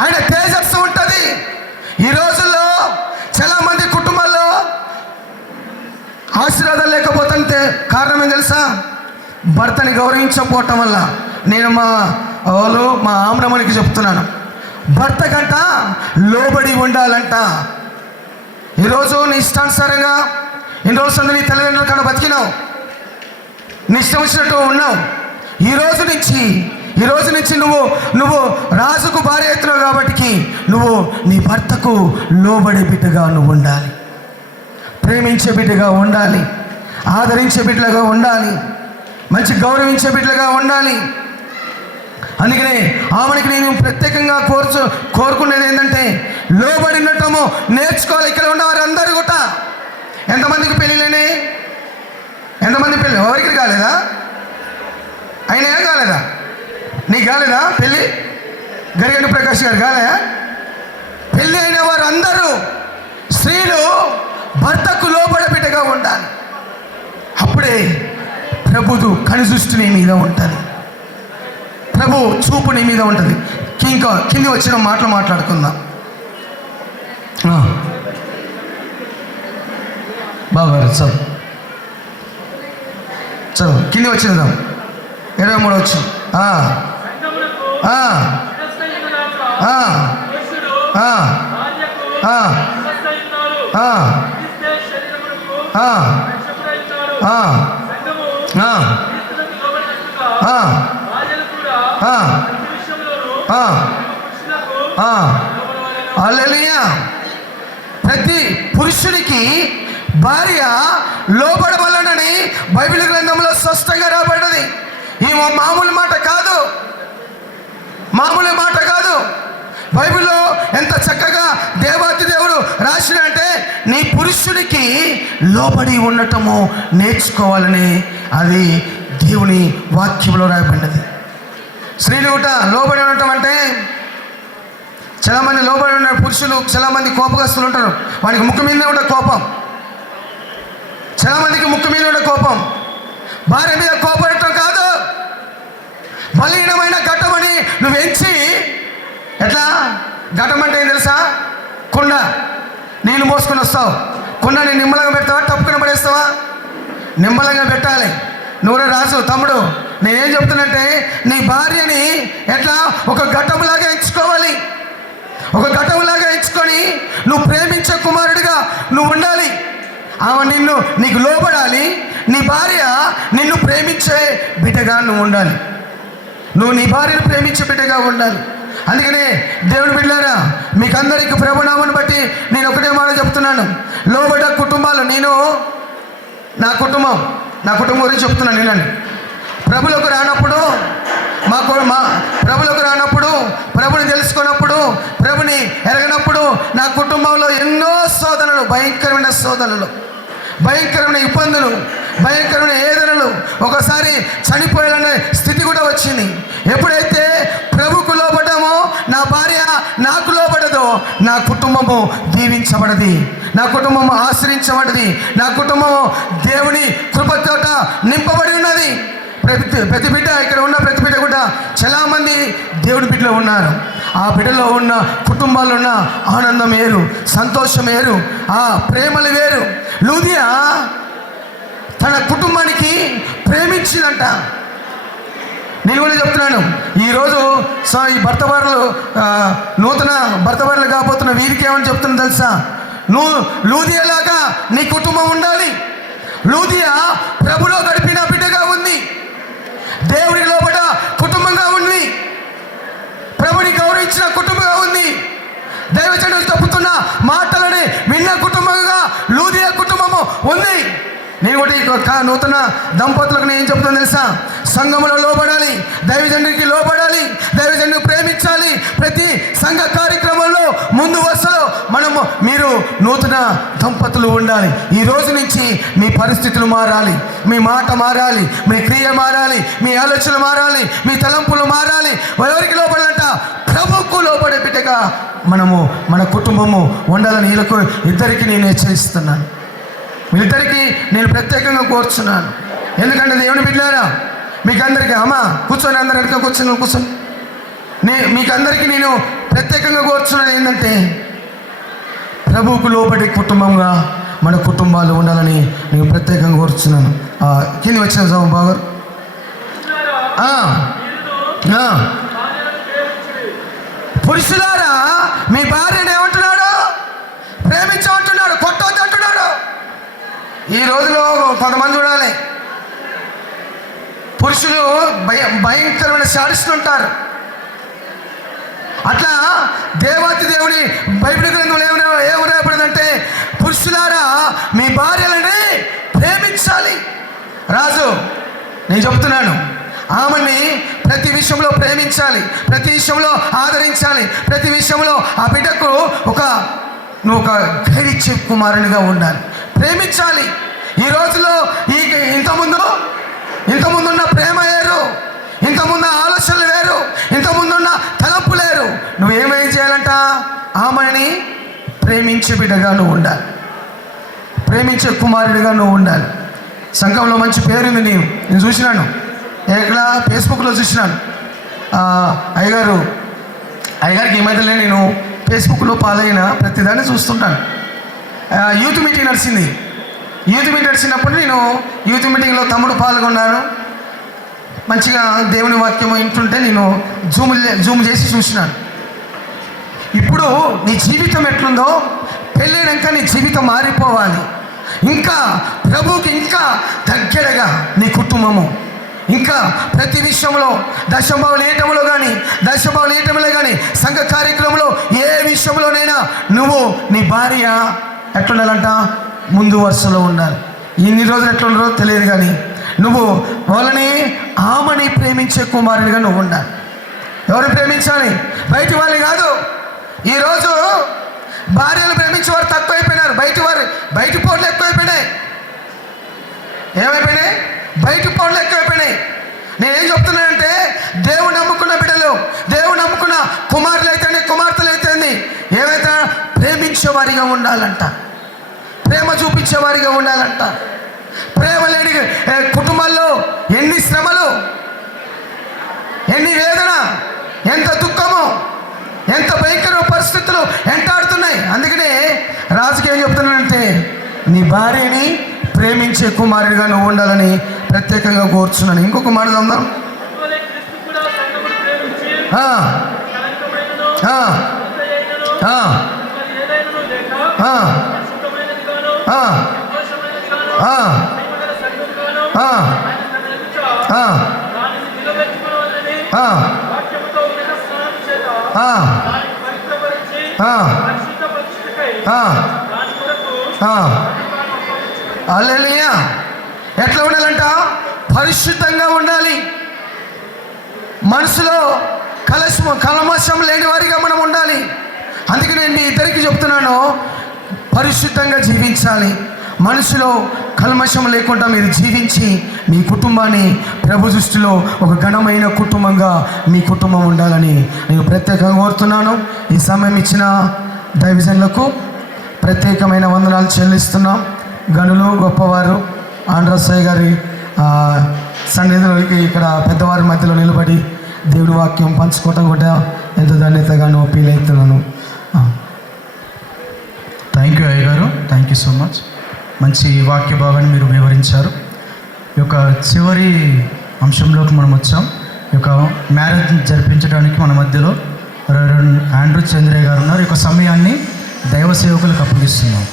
ఆయన తేజస్సు ఉంటుంది. ఈ రోజుల్లో చాలామంది కుటుంబాల్లో ఆశీర్వాదాలు లేకపోతే కారణం ఏం తెలుసా? భర్తని గౌరవించకపోవటం వల్ల. నేను మా ఆమ్రమణికి చెప్తున్నాను, భర్త కంట లోబడి ఉండాలంట. ఈరోజు నీ ఇష్టానుసారంగా ఇన్ని రోజులు నీ తల్లిదండ్రుల కన్నా బతికినావు, నీ ఇష్టం వచ్చినట్టు ఉన్నావు. ఈ రోజు నుంచి నువ్వు రాజుకు భార్య అవుతున్నావు కాబట్టి నువ్వు నీ భర్తకు లోబడే బిడ్డగా నువ్వు ఉండాలి, ప్రేమించే బిడ్డగా ఉండాలి, ఆదరించే బిడ్డగా ఉండాలి, మంచి గౌరవించే బిడ్డగా ఉండాలి. అందుకనే ఆమెకి నేను ప్రత్యేకంగా కోరుకునేది ఏంటంటే లోబడి ఉండటము నేర్చుకోవాలి. ఇక్కడ ఉన్న వారందరూ కూడా ఎంతమందికి పెళ్ళిళ్ళని, ఎంతమంది పెళ్ళి? ఎవరికి కాలేదా? అయినా కాలేదా? నీకు కాలేదా పెళ్ళి? గరిగంటి ప్రకాష్ గారు కాలేదా? పెళ్ళి అయిన వారు అందరూ స్త్రీలు భర్తకు లోబడే బిడ్డగా ఉండాలి. అప్పుడే ప్రభువు కనుదృష్టి నీ మీద ఉంటుంది, ప్రభు చూపు నీ మీద ఉంటుంది. ఇంకా కింది వచ్చిన మాటలు మాట్లాడుకుందాం. బాబా చదువు కింది వచ్చినదాం 23 వచ్చి హల్లెలూయా. ప్రతి పురుషునికి భార్య లోబడవలనని బైబిల్ గ్రంథంలో స్పష్టంగా రాబడ్డది. ఈ మామూలు మాట కాదు, మామూలు మాట కాదు. బైబిల్లో ఎంత చక్కగా దేవాతి దేవుడు రాసిన అంటే నీ పురుషునికి లోబడి ఉండటము నేర్చుకోవాలని అది దేవుని వాక్యంలో రాయబడినది. స్త్రీలు కూడా లోబడి ఉండటం అంటే, చాలామంది లోబడి ఉన్న పురుషులు చాలామంది కోపగస్తులు ఉంటారు. వానికి ముక్కు మీదనే ఉండే కోపం, చాలామందికి ముక్కు మీద ఉండే కోపం. భార్య మీద కోపడటం కాదు, బలీనమైన ఘట్టమని నువ్వు ఎంచి ఎట్లా? ఘటం అంటే ఏం తెలుసా? కుండ నీళ్ళు మోసుకొని వస్తావు, కుండని నిమ్మలంగా పెడతావా, తప్పుకుని పడేస్తావా? నిమ్మలంగా పెట్టాలి. నువ్వు రాజు తమ్ముడు, నేనేం చెప్తున్నంటే నీ భార్యని ఎట్లా ఒక ఘట్టంలాగా ఎంచుకోవాలి. ఒక ఘట్టంలాగా ఎంచుకొని నువ్వు ప్రేమించే కుమారుడిగా నువ్వు ఉండాలి. ఆమె నీకు లోబడాలి. నీ భార్య నిన్ను ప్రేమించే బిడ్డగా నువ్వు ఉండాలి. నువ్వు నీ భార్యను ప్రేమించే బిడ్డగా ఉండాలి. అందుకనే దేవుని బిడ్డలారా, మీకందరికీ ప్రభునామాన్ని బట్టి నేను ఒకటే మాట చెప్తున్నాను. లోబడ్డ కుటుంబాలు, నా కుటుంబం గురించి చెప్తున్నాను. నేనండి ప్రభులకు రానప్పుడు ప్రభులకు రానప్పుడు, ప్రభుని తెలుసుకున్నప్పుడు, ప్రభుని ఎరగనప్పుడు నా కుటుంబంలో ఎన్నో శోధనలు, భయంకరమైన శోధనలు, భయంకరమైన ఇబ్బందులు, భయంకరమైన వేదనలు, ఒకసారి చనిపోయాలనే స్థితి కూడా వచ్చింది. ఎప్పుడైతే ప్రభుకు లోబడ్డామో, నా భార్య నాకు లోబడదో, నా కుటుంబము దీవించబడది, నా కుటుంబము ఆశ్రయించబడది, నా కుటుంబము దేవుని కృపతోట నింపబడి ఉన్నది. ప్రతి బిడ్డ, ఇక్కడ ఉన్న ప్రతి బిడ్డ కూడా చాలామంది దేవుడి బిడ్డలో ఉన్నారు. ఆ బిడ్డలో ఉన్న కుటుంబాల్లో ఉన్న ఆనందం వేరు, సంతోషం వేరు, ఆ ప్రేమలు వేరు. లూదియా తన కుటుంబానికి ప్రేమించిందంట. నేను కూడా చెప్తున్నాను, ఈరోజు ఈ నూతన భర్తవారులు కాబోతున్న వీరికి ఏమని చెప్తున్నా తెలుసా? నువ్వు లూదియాలాగా నీ కుటుంబం ఉండాలి. లూదియా ప్రభులో గడిపిన బిడ్డగా ఉంది, దేవుని లోబడ కుటుంబంగా ఉంది, ప్రభుని గౌరవించిన కుటుంబంగా ఉంది, దైవజనులు చెప్పుతున్న మాటలని విన్న కుటుంబంగా లూదియా కుటుంబము ఉంది. నేను కూడా ఈ నూతన దంపతులకు నేను ఏం చెప్తాను తెలుసా? సంఘములో లోబడాలి, దైవజనుడికి లోబడాలి, దైవజనుడిని ప్రేమించాలి. ప్రతి సంఘ కార్యక్రమంలో ముందు వరుసలో మీరు నూతన దంపతులు ఉండాలి. ఈ రోజు నుంచి మీ పరిస్థితులు మారాలి, మీ మాట మారాలి, మీ క్రియ మారాలి, మీ ఆలోచనలు మారాలి, మీ తలంపులు మారాలి. ఎవరికి లోబడాలంట? ప్రభువుకు లోబడే బిడ్డగా మన కుటుంబము ఉండాలని ఇద్దరికి నేను హెచ్చరిస్తున్నాను. వీళ్ళిద్దరికీ నేను ప్రత్యేకంగా కోరుచున్నాను. ఎందుకంటే దేవుని బిడ్డలారా, మీకు అందరికీ కూర్చొని అందరు వెనక కూర్చొని మీకందరికీ నేను ప్రత్యేకంగా కోరుచున్నది ఏంటంటే ప్రభువుకు లోబడి కుటుంబంగా మన కుటుంబాలు ఉండాలని నేను ప్రత్యేకంగా కోరుచున్నాను. కింది వచ్చిన బాగారు పురుషులారా మీ భార్యను ఏమంటున్నాడు? ప్రేమించమంటున్నాడు, కొట్టొద్దు అంటున్నాడు. ఈ రోజులో కొంతమంది చూడాలి, పురుషులు భయంకరమైన శాడిస్తుంటారు. అట్లా దేవాతి దేవుడి బైబిల్ గ్రంథంలో ఏమరాయబడిందంటే పురుషులారా మీ భార్యలని ప్రేమించాలి. రాజు నేను చెప్తున్నాను, ఆమెని ప్రతి విషయంలో ప్రేమించాలి, ప్రతి విషయంలో ఆదరించాలి, ప్రతి విషయంలో ఆ బిడ్డకు నువ్వు ఒక గైడిచ్చే కుమారునిగా ఉండాలి, ప్రేమించాలి. ఈ రోజులో ఇంతకుముందు ఉన్న ప్రేమ వేరు, ఇంతకుముందు ఆలోచనలు వేరు, ఇంతకుముందున్న తలంపు లేరు. నువ్వేమేం చేయాలంట? ఆమెని ప్రేమించే బిడ్డగా నువ్వు ఉండాలి, ప్రేమించే కుమారుడిగా నువ్వు ఉండాలి. సంఘంలో మంచి పేరుంది. నేను చూసినాను, ఎక్కడ ఫేస్బుక్లో చూసినాను. అయ్యగారికి ఈ మధ్యలో నేను ఫేస్బుక్లో పాలైన ప్రతిదాన్ని చూస్తుంటాను. యూత్ మీటింగ్ నడిచింది. యూత్ మీటింగ్ నడిచినప్పుడు నేను యూత్ మీటింగ్లో తమ్ముడు పాల్గొన్నాను. మంచిగా దేవుని వాక్యం వింటుంటే నేను జూమ్ చేసి చూసినాను. ఇప్పుడు నీ జీవితం ఎట్లుందో పెళ్ళైనాక నీ జీవితం మారిపోవాలి. ఇంకా ప్రభువుకి ఇంకా దగ్గరగా నీ కుటుంబము, ఇంకా ప్రతి విషయంలో దశంభావన ఏటంలో కానీ సంఘ కార్యక్రమంలో ఏ విషయంలోనైనా నువ్వు నీ భార్య ఎట్లుండాలంట? ముందు వరుసలో ఉండాలి. ఇన్ని రోజులు ఎట్లుండారో తెలియదు, కానీ నువ్వు ఆమెని ప్రేమించే కుమారుడిగా నువ్వు ఉండాలి. ఎవరు ప్రేమించాలి? బయటి వాళ్ళని కాదు. ఈరోజు భార్యలు ప్రేమించేవారు తక్కువైపోయినారు. బయటి పోట్లు ఎక్కువైపోయినాయి. ఏమైపోయినాయి? బయటి పోట్లు ఎక్కువైపోయినాయి. నేనేం చెప్తున్నానంటే దేవుడు నమ్ముకున్న బిడ్డలు, దేవుడు నమ్ముకున్న కుమారులు అయితేనే కుమార్తెలు అయితేంది ఏమైతే ప్రేమించేవారిగా ఉండాలంట, ప్రేమ చూపించేవారిగా ఉండాలంట. ప్రేమ లేని కుటుంబాల్లో ఎన్ని శ్రమలు, ఎన్ని వేదన, ఎంత దుఃఖము, ఎంత భయంకర పరిస్థితులు ఎంటాడుతున్నాయి. అందుకనే రాజుకి ఏం చెప్తున్నానంటే నీ భార్యని ప్రేమించే కుమారుడిగా నువ్వు ఉండాలని ప్రత్యేకంగా కోరుచున్నాను. ఇంకొక మాట చదువుదాం. హల్లెలూయా. ఎట్లా ఉండాలంట? పరిశుద్ధంగా ఉండాలి. మనసులో కల్మషం లేని వారిగా మనం ఉండాలి. అందుకే నేను మీ ఇద్దరికి చెప్తున్నాను, పరిశుద్ధంగా జీవించాలి. మనసులో కల్మషం లేకుండా మీరు జీవించి మీ కుటుంబాన్ని ప్రభు దృష్టిలో ఒక ఘనమైన కుటుంబంగా మీ కుటుంబం ఉండాలని నేను ప్రత్యేకంగా కోరుతున్నాను. ఈ సమయం ఇచ్చిన దైవజనులకు ప్రత్యేకమైన వందనాలు చెల్లిస్తున్నాం. గనులు గొప్పవారు ఆంధ్రసాయి గారి సన్నిధిలోకి ఇక్కడ పెద్దవారి మధ్యలో నిలబడి దేవుడి వాక్యం పంచుకోవటం కూడా ఎంతో ధన్యతగాను ఫీల్ అవుతున్నాను. థ్యాంక్ యూ అయ్యగారు, థ్యాంక్ యూ సో మచ్. మంచి వాక్య భాగాన్ని మీరు వివరించారు. ఈ యొక్క చివరి అంశంలోకి మనం వచ్చాం. ఈ యొక్క మ్యారేజ్ జరిపించడానికి మన మధ్యలో రెవరెండ్ ఆండ్రూ చంద్రయ్య గారు ఉన్నారు. ఈ యొక్క సమయాన్ని దైవ సేవకులకు అప్పగిస్తున్నాం.